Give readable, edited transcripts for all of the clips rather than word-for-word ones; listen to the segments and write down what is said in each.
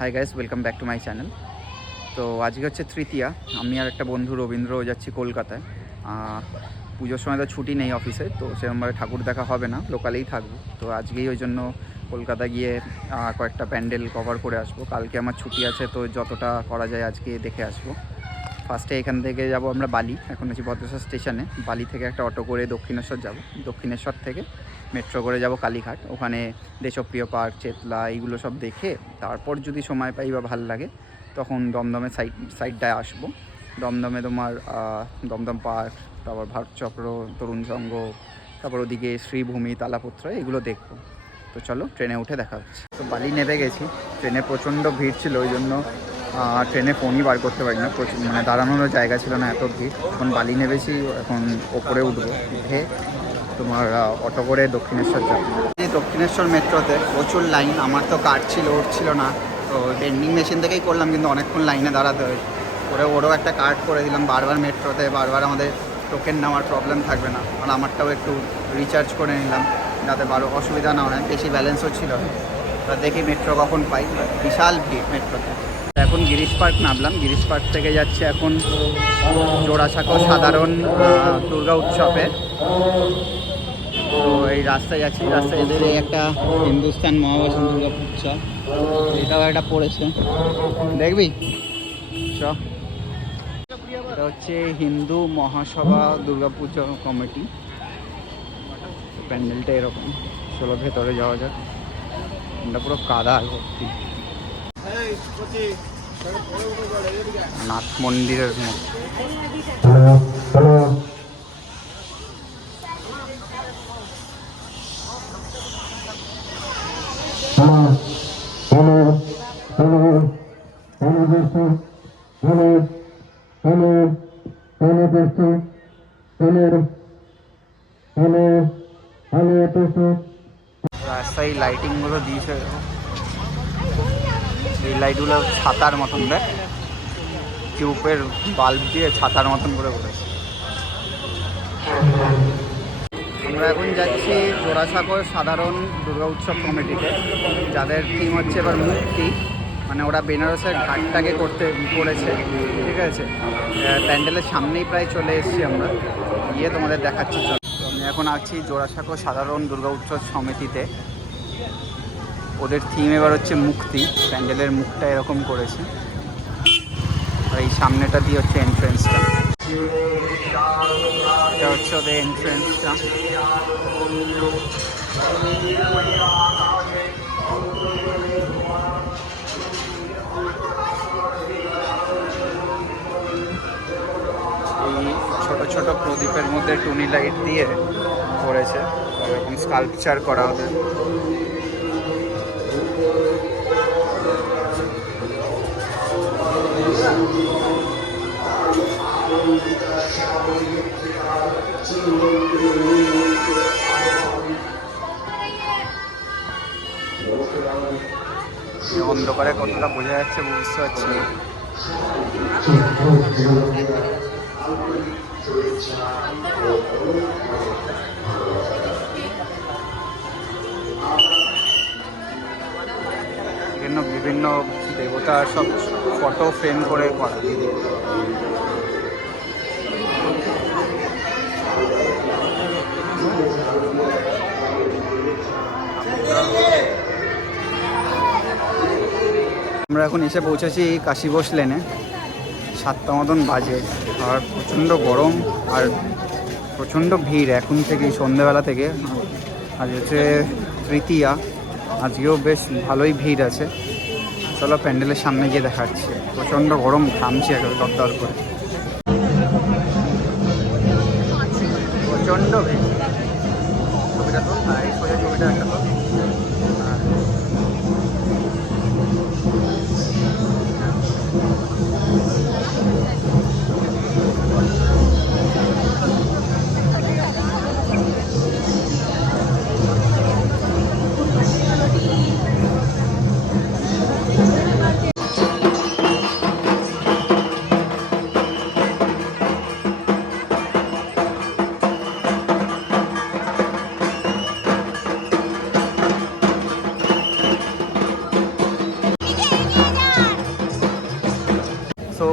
Hi guys, welcome back to my channel. তো আজকে হচ্ছে তৃতীয়া। আমি আর একটা বন্ধু রবীন্দ্র যাচ্ছি কলকাতায়। পুজোর সময় তো ছুটি নেই অফিসে, তো সেরকমভাবে ঠাকুর দেখা হবে না, লোকালেই থাকবো। তো আজকেই ওই জন্য কলকাতা গিয়ে কয়েকটা প্যান্ডেল কভার করে আসবো। কালকে আমার ছুটি আছে, তো যতটা করা যায় আজকে দেখে আসবো। ফার্স্টে এখান থেকে যাব আমরা বালি, এখন আছি ভদ্রেশ্বর স্টেশনে। বালি থেকে একটা অটো করে দক্ষিণেশ্বর যাব, দক্ষিণেশ্বর থেকে মেট্রো করে যাব কালীঘাট। ওখানে দেশপ্রিয় পার্ক, চেতলা এইগুলো সব দেখে তারপর যদি সময় পাই বা ভাল লাগে তখন দমদমে সাইডটায় আসবো। দমদমে তোমার দমদম পার্ক, তারপর ভারতচক্র, তরুণ সংঘ, তারপর ওদিকে শ্রীভূমি, তালাপত্র, এগুলো দেখবো। তো চলো ট্রেনে উঠে দেখা হচ্ছে। তো বালি নেমে গেছি, ট্রেনে প্রচণ্ড ভিড় ছিল, ওই জন্য ট্রেনে ফোনই বার করতে পারি না, মানে দাঁড়ানোরও জায়গা ছিল না, এত ভিড়। এখন বালি নেমেছি, এখন ওপরে উঠবো, উঠে তোমার অটো করে দক্ষিণেশ্বর যাবো। এই দক্ষিণেশ্বর মেট্রোতে প্রচুর লাইন, আমার তো কার্ড ছিল, উঠছিল না। তো ভেন্ডিং মেশিন থেকেই করলাম, কিন্তু অনেকক্ষণ লাইনে দাঁড়াতে হয়। ওরও একটা কার্ড করে দিলাম, বারবার মেট্রোতে বারবার আমাদের টোকেন নেওয়ার প্রবলেম থাকবে না। আর আমারটাও একটু রিচার্জ করে নিলাম যাতে অসুবিধা না হয়, বেশি ব্যালেন্সও ছিল না। তা দেখি মেট্রো কখন পাই, বিশাল ভিড় মেট্রোতে। এখন গিরিশ পার্ক নামলাম, গিরিশ পার্ক থেকে যাচ্ছে এখন জোড়াসাঁকো সাধারণ দুর্গা উৎসবে। তো এই রাস্তায় যাচ্ছি, রাস্তায় এদের একটা হিন্দুস্তান মহাবাসন দুর্গা উৎসব, এটাও একটা পড়েছে, দেখবি চ। এটা হচ্ছে হিন্দু মহাসভা দুর্গাপুজো কমিটি। প্যান্ডেলটা এরকম, চলো ভেতরে যাওয়া যাক। এটা পুরো কাদা ভর্তি, নাথ মন্দিরের মতো। রাস্তায় লাইটিংগুলো দিয়েছে, এই লাইটগুলো ছাতার মতন, দেখ টিউবের বাল্ব দিয়ে ছাতার মতন করে বলেছে। আমরা এখন যাচ্ছি জোড়াসাঁকো সাধারণ দুর্গা উৎসব কমিটিতে, যাদের থিম হচ্ছে এবার মুক্তি, মানে ওরা বেনারসের ঘাটটাকে করেছে, ঠিক আছে। প্যান্ডেলের সামনেই প্রায় চলে এসেছি আমরা, গিয়ে তোমাদের দেখাচ্ছি। আমি এখন আছি জোড়াসাঁকো সাধারণ দুর্গা উৎসব সমিতিতে। ওদের থিম এবার হচ্ছে মুক্তি, প্যান্ডেলের মুখটা এরকম করেছে, আর এই সামনেটা দিয়ে হচ্ছে এন্ট্রেন্সটা, এটা হচ্ছে ওদের এন্ট্রেন্সটা। এই ছোট ছোট প্রদীপের মধ্যে টুনি লাইট দিয়ে করেছে, এরকম স্কাল্পচার করা ওদের। অন্ধকারে কতটা বোঝা যাচ্ছে বুঝতে পারছি না। বিভিন্ন দেবতার সব ফটো ফ্রেম করে করা। আমরা এখন এসে পৌঁছেছি কাশী ঘোষ লেনে, 7টা মতন বাজে, আর প্রচণ্ড গরম আর প্রচণ্ড ভিড় এখন থেকেই, সন্ধ্যেবেলা থেকে। আজ হচ্ছে তৃতীয়া, আজকেও বেশ ভালোই ভিড় আছে। চলো প্যান্ডেলের সামনে গিয়ে দেখাচ্ছি। প্রচণ্ড গরম, ঘামছি একটা দরদর করে, প্রচণ্ড ভিড়। ছবিটা তো এই সোজা ছবিটা একটা তো।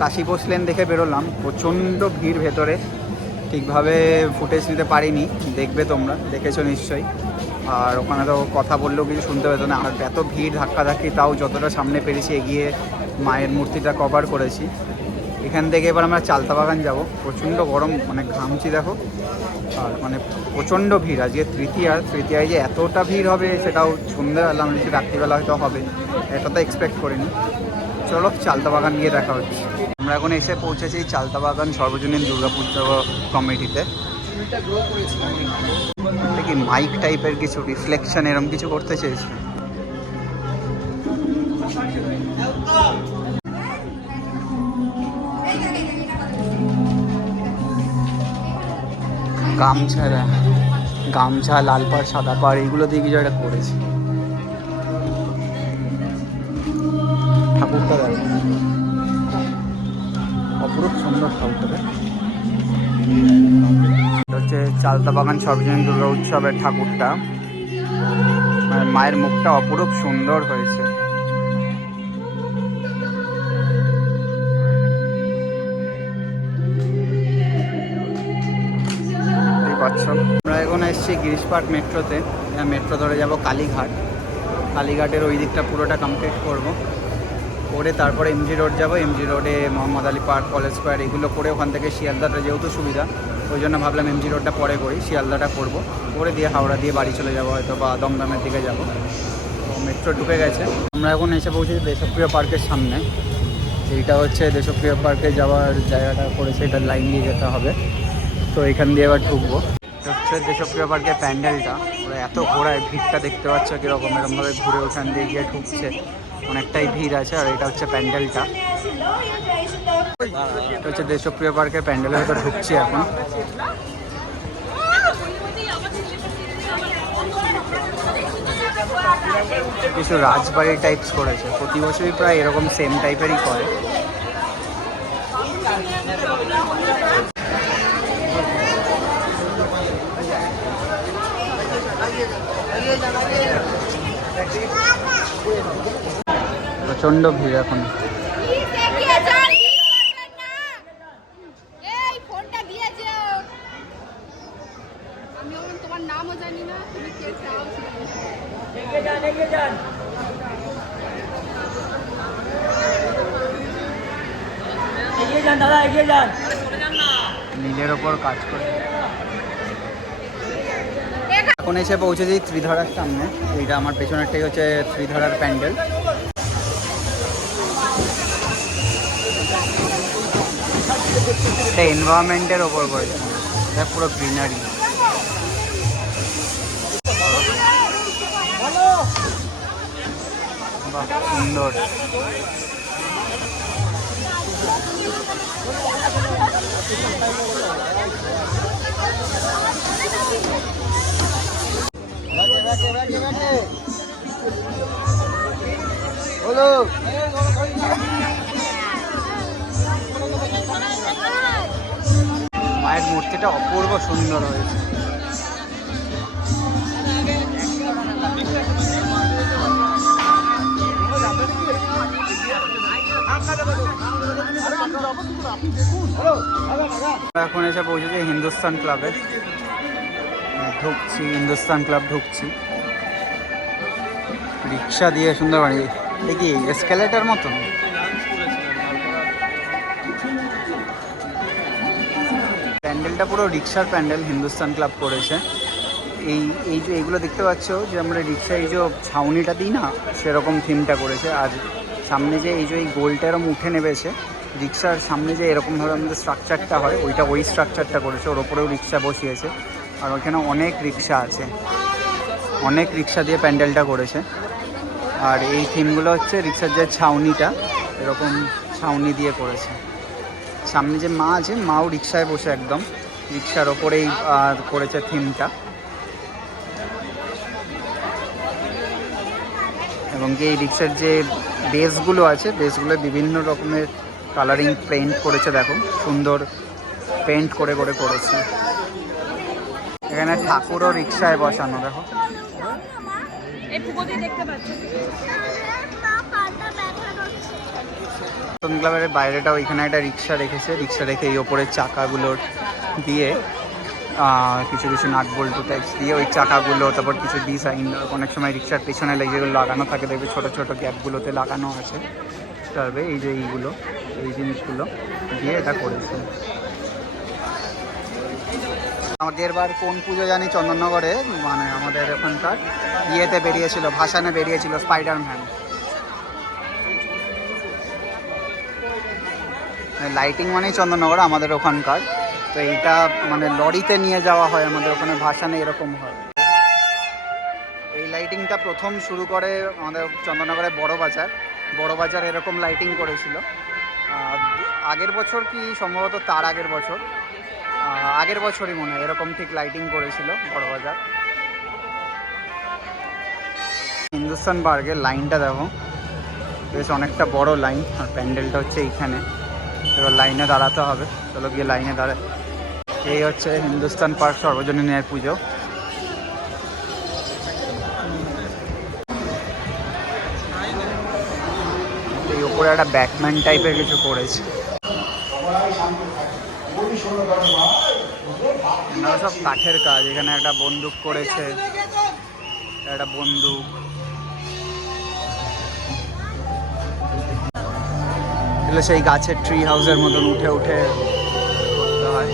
কাশীবোস লেন দেখে বেরোলাম, প্রচণ্ড ভিড় ভেতরে, ঠিকভাবে ফুটেজ নিতে পারিনি, দেখবে তোমরা, দেখেছো নিশ্চয়ই। আর ওখানে তো কথা বললেও কিছু শুনতে পেতো না, আর এত ভিড় ধাক্কাধাক্কি, তাও যতটা সামনে পেরেছি এগিয়ে মায়ের মূর্তিটা কভার করেছি। এখান থেকে এবার আমরা চালতা বাগান যাব, প্রচণ্ড গরম, মানে ঘামছি দেখো, আর মানে প্রচণ্ড ভিড়। আজকে তৃতীয়ায় যে এতটা ভিড় হবে সেটাও সন্ধ্যেবেলা, আমি রাত্রিবেলা হয়তো হবে, এটা তো এক্সপেক্ট করিনি। চলো চালতা বাগান গিয়ে দেখা হচ্ছে। আমরা এখন এসে পৌঁছেছি চালতা বাগান সর্বজনীন দুর্গাপুজো কমিটিতে। এটা কি মাইক টাইপের কিছু রিফ্লেকশন এরকম কিছু করতে চেয়েছে? গামছা, লাল পাড়, সাদা পাড়, এগুলো দিয়ে কিছু একটা করেছে। ঠাকুরটা দেখো, অপরূপ সুন্দর ঠাকুরটা। হচ্ছে চালতা বাগান সর্বজনীন দুর্গা উৎসবের ঠাকুরটা, মায়ের মুখটা অপরূপ সুন্দর হয়েছে। আমরা এখন এসেছি গিরিশ পার্ক মেট্রোতে, মেট্রো ধরে যাব কালীঘাট। কালীঘাটের ওই দিকটা পুরোটা কমপ্লিট করব, করে তারপরে এমজি রোড যাব। এমজি রোডে Mohammad Ali park, college square এগুলো করে ওখান থেকে শিয়ালদাটা যেহেতু সুবিধা, ওই জন্য ভাবলাম এমজি রোডটা পরে করি, শিয়ালদাটা করবো, করে দিয়ে হাওড়া দিয়ে বাড়ি চলে যাবো হয়তো, বা দমদমের দিকে যাব। তো মেট্রো ঢুকে গেছে, আমরা এখন এসে পৌঁছেছি দেশপ্রিয় পার্কের সামনে। এইটা হচ্ছে দেশপ্রিয় পার্কে যাওয়ার জায়গাটা করেছে, এটা লাইন দিয়ে যেতে হবে। তো এখান দিয়ে এবার ঢুকবো। হচ্ছে দেশপ্রিয় পার্কের প্যান্ডেলটা, ওরা এত ঘোরায়, ভিড়টা দেখতে পাচ্ছ কীরকম, এরকমভাবে ঘুরে ওখান দিয়ে গিয়ে ঢুকছে, অনেকটাই ভিড় আছে। আর এটা হচ্ছে প্যান্ডেলটা, এটা হচ্ছে দেশপ্রিয় পার্কের প্যান্ডেলের ভেতর ঢুকছি এখন। কিছু রাজবাড়ি টাইপস করেছে, প্রতি বছরই প্রায় এরকম সেম টাইপেরই করে। প্রচণ্ড ভিড় এখন। তোমার নামও জানি না, তুমি কে চাও? নীলের ওপর কাজ করে। এখন এসে পৌঁছেছি ত্রিধারার সামনে, এইটা আমার পেছনেরটাই হচ্ছে ত্রিধারার প্যান্ডেল। এটা এনভায়রনমেন্টের ওপর করেছে, এটা পুরো গ্রিনারি। বাহ সুন্দর। মায়ের মূর্তিটা অপূর্ব সুন্দর হয়েছে। এখন এসে পৌঁছেছি হিন্দুস্তান ক্লাবে, ঢুকছি, হিন্দুস্তান ক্লাব ঢুকছি রিক্সা দিয়ে। সুন্দর বাড়ি, দেখি এসকেলেটার মতন। প্যান্ডেলটা পুরো রিক্সার প্যান্ডেল হিন্দুস্তান ক্লাব করেছে। এই যে এইগুলো দেখতে পাচ্ছ, যে আমরা রিক্সায় এই যে ছাউনিটা দিই না, সেরকম থিমটা করেছে। আর সামনে যে এই গোলটা এরকম উঠে নেমেছে, রিক্সার সামনে যে এরকমভাবে আমাদের স্ট্রাকচারটা হয়, ওই স্ট্রাকচারটা করেছে। ওর ওপরেও রিক্সা বসিয়েছে, আর ওইখানে অনেক রিক্সা আছে, অনেক রিক্সা দিয়ে প্যান্ডেলটা করেছে। আর এই থিমগুলো হচ্ছে রিক্সার যে ছাউনিটা, এরকম ছাউনি দিয়ে করেছে। সামনে যে মা আছে, মাও রিক্সায় বসে একদম রিক্সার ওপরেই করেছে থিমটা। এবং এই রিক্সার যে বেসগুলো আছে, বেসগুলো বিভিন্ন রকমের কালারিং পেন্ট করেছে, দেখো সুন্দর পেন্ট করে করেছে। এখানে ঠাকুরও রিক্সায় বসানো, দেখো। নতুন ক্লাবের বাইরেটা ওইখানে একটা রিক্সা রেখেছে, রিক্সা রেখে এই ওপরের চাকাগুলোর দিয়ে কিছু কিছু নাট বল্টু টাইপস দিয়ে ওই চাকাগুলো, তারপর কিছু ডিজাইন অনেক সময় রিক্সার পেছনে যেগুলো লাগানো থাকে দেখবে ছোটো ছোটো গ্যাপগুলোতে লাগানো আছে, তবে এই যে এইগুলো এই জিনিসগুলো দিয়ে এটা করেছে। আগের বার কোন পুজো জানি চন্দননগরে, মানে আমাদের ওখানকার ইয়েতে বেরিয়েছিল, ভাসানে বেরিয়েছিল স্পাইডারম্যান। লাইটিং মানেই চন্দননগর আমাদের ওখানকার, তো এইটা মানে লরিতে নিয়ে যাওয়া হয় আমাদের ওখানে ভাসানে, এরকম হয়। এই লাইটিংটা প্রথম শুরু করে আমাদের চন্দননগরে বড় বাজার এরকম লাইটিং করেছিল আগের বছর, কি সম্ভবত তার আগের বছরই মনে হয় এরকম ঠিক লাইটিং করেছিল বড় বাজার। হিন্দুস্তান পার্কের লাইনটা দেখো, বেশ অনেকটা বড় লাইন, আর প্যান্ডেলটা হচ্ছে এইখানে। এবার লাইনে দাঁড়াতে হবে, চলো গিয়ে লাইনে দাঁড়ায়। এই হচ্ছে হিন্দুস্তান পার্ক সর্বজনীন ন্যায় পুজো। এই উপরে একটা ব্যাটম্যান টাইপের কিছু করেছে, সব কাঠের কাজ। এখানে একটা বন্দুক করেছে, একটা বন্দুক, এগুলো সেই গাছের ট্রি হাউসের মতন উঠে উঠে করতে হয়।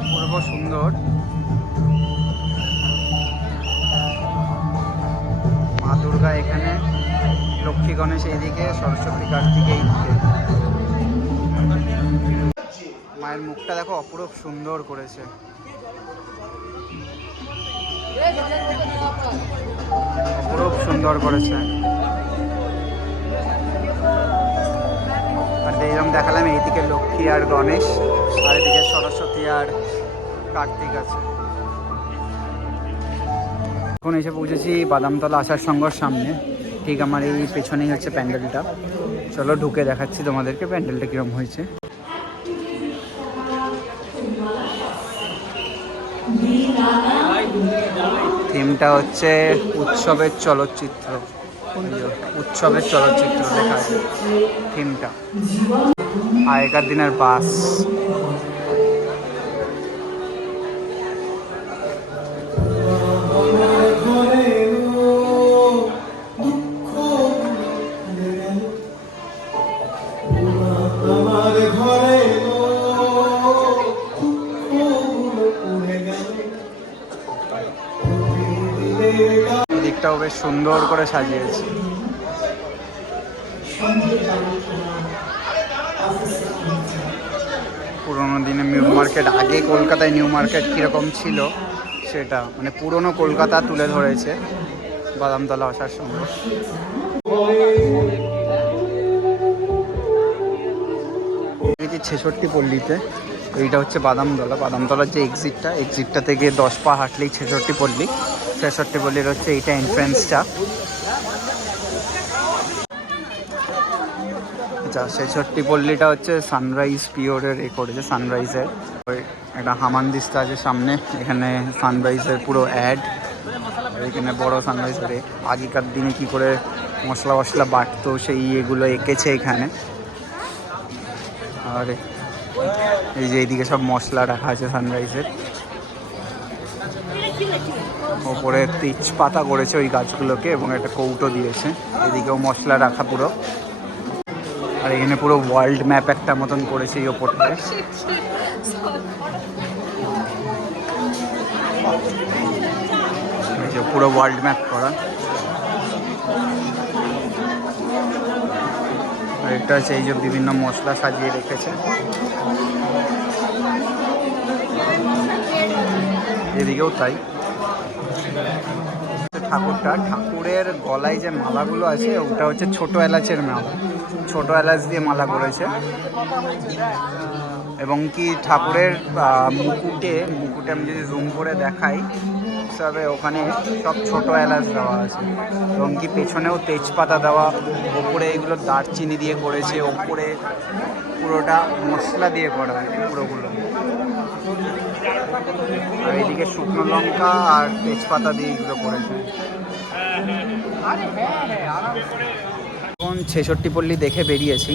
অপূর্ব সুন্দর। মা দুর্গা এখানে, লক্ষ্মী গণেশ এইদিকে, সরস্বতী কার্তিক এইদিকে। মায়ের মুখটা দেখো অপূর্ব সুন্দর করেছে, অপূর্ব সুন্দর করেছে। আর যেরকম দেখালাম এইদিকে লক্ষ্মী আর গণেশ, আর এদিকে সরস্বতী আর কার্তিক আছে। এখন এসে পৌঁছেছি বাদামতলা আসার সংঘর সামনে, ঠিক আমার এই পেছনেই হচ্ছে প্যান্ডেলটা। চলো ঢুকে দেখাচ্ছি তোমাদেরকে প্যান্ডেলটা কীরকম হয়েছে। থিমটা হচ্ছে উৎসবের চলচ্চিত্র, লেখা আছে থিমটা। আগেকার দিনের বাস। দিকটাও বেশ সুন্দর করে সাজিয়েছে। পুরোনো দিনে নিউ মার্কেট, আগে কলকাতায় নিউ মার্কেট কীরকম ছিল সেটা, মানে পুরোনো কলকাতা তুলে ধরেছে বাদামতলা আসার সময়। ছেষট্টি পল্লীতে, এইটা হচ্ছে বাদামতলার যে এক্সিটটা থেকে 10 পা হাঁটলেই ছেষট্টি পল্লীর হচ্ছে এইটা এন্ট্রেন্সটা। আচ্ছা, ছেষট্টি পল্লীটা হচ্ছে সানরাইজ পিওরের করেছে, সানরাইজের ওই একটা হামানদিস্তা আছে সামনে, এখানে সানরাইজের পুরো অ্যাড। এখানে বড় সানরাইজের আগেকার দিনে কি করে মশলা বাটতো সেই এগুলো এঁকেছে এখানে। আর এই যে এইদিকে সব মশলা রাখা আছে সানরাইজের। ওপরে তেজ পাতা করেছে ওই গাছগুলোকে, এবং একটা কৌটো দিয়েছে, এদিকেও মশলা রাখা পুরো। আর এখানে পুরো ওয়ার্ল্ড ম্যাপ একটা মতন করেছে এই ওপরটায়, পুরো ওয়ার্ল্ড ম্যাপ করা। আর এটা হচ্ছে এই যে বিভিন্ন মশলা সাজিয়ে রেখেছে। এদিকেও তাই। ঠাকুরের গলায় যে মালাগুলো আছে ওটা হচ্ছে ছোট এলাচের মালা, ছোট এলাচ দিয়ে মালা করেছে। এবং কি ঠাকুরের মুকুটে আমি যদি জুম করে দেখাই, হিসাবে ওখানে সব ছোটো এলাচ দেওয়া আছে এবং কি পেছনেও তেজপাতা দেওয়া, ওপরে এগুলো দারচিনি দিয়ে করেছে, ওপরে পুরোটা মশলা দিয়ে করা হয়েছে পুরোগুলো, আর এইদিকে শুকনো লঙ্কা আর তেজপাতা দিয়ে এগুলো করেছে। এখন 66 পল্লী দেখে বেরিয়েছি,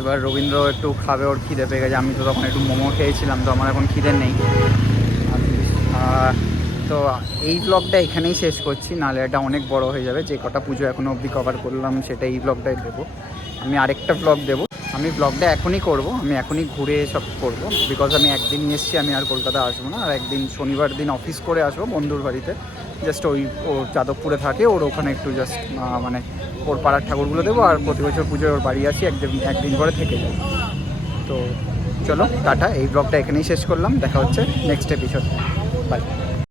এবার রবীন্দ্র একটু খাবে, ওর খিদে পেয়ে গেছে। আমি তো তখন একটু মোমো খেয়েছিলাম, তো আমার এখন খিদে নেই। তো এই ব্লগটা এখানেই শেষ করছি, নাহলে এটা অনেক বড় হয়ে যাবে। যে কটা পুজো এখনও অবধি কভার করলাম সেটা এই ব্লগটাই দেবো। আমি আরেকটা ব্লগ দেবো, আমি ব্লগটা এখনই করব, আমি এখনই ঘুরে সব করব, বিকজ আমি একদিন এসেছি, আমি আর কলকাতা আসবো না। আর একদিন শনিবার দিন অফিস করে আসবো বন্ধুর বাড়িতে, জাস্ট ওই ও যাদবপুরে থাকে, ওর ওখানে একটু জাস্ট মানে ওর পাড়ার ঠাকুরগুলো দেবো, আর প্রতি বছর পুজোয় ওর বাড়ি আসি, একদিন করে থেকে যাবো। তো চলো টাটা, এই ব্লগটা এখানেই শেষ করলাম, দেখা হচ্ছে নেক্সট এপিসোড, বাই।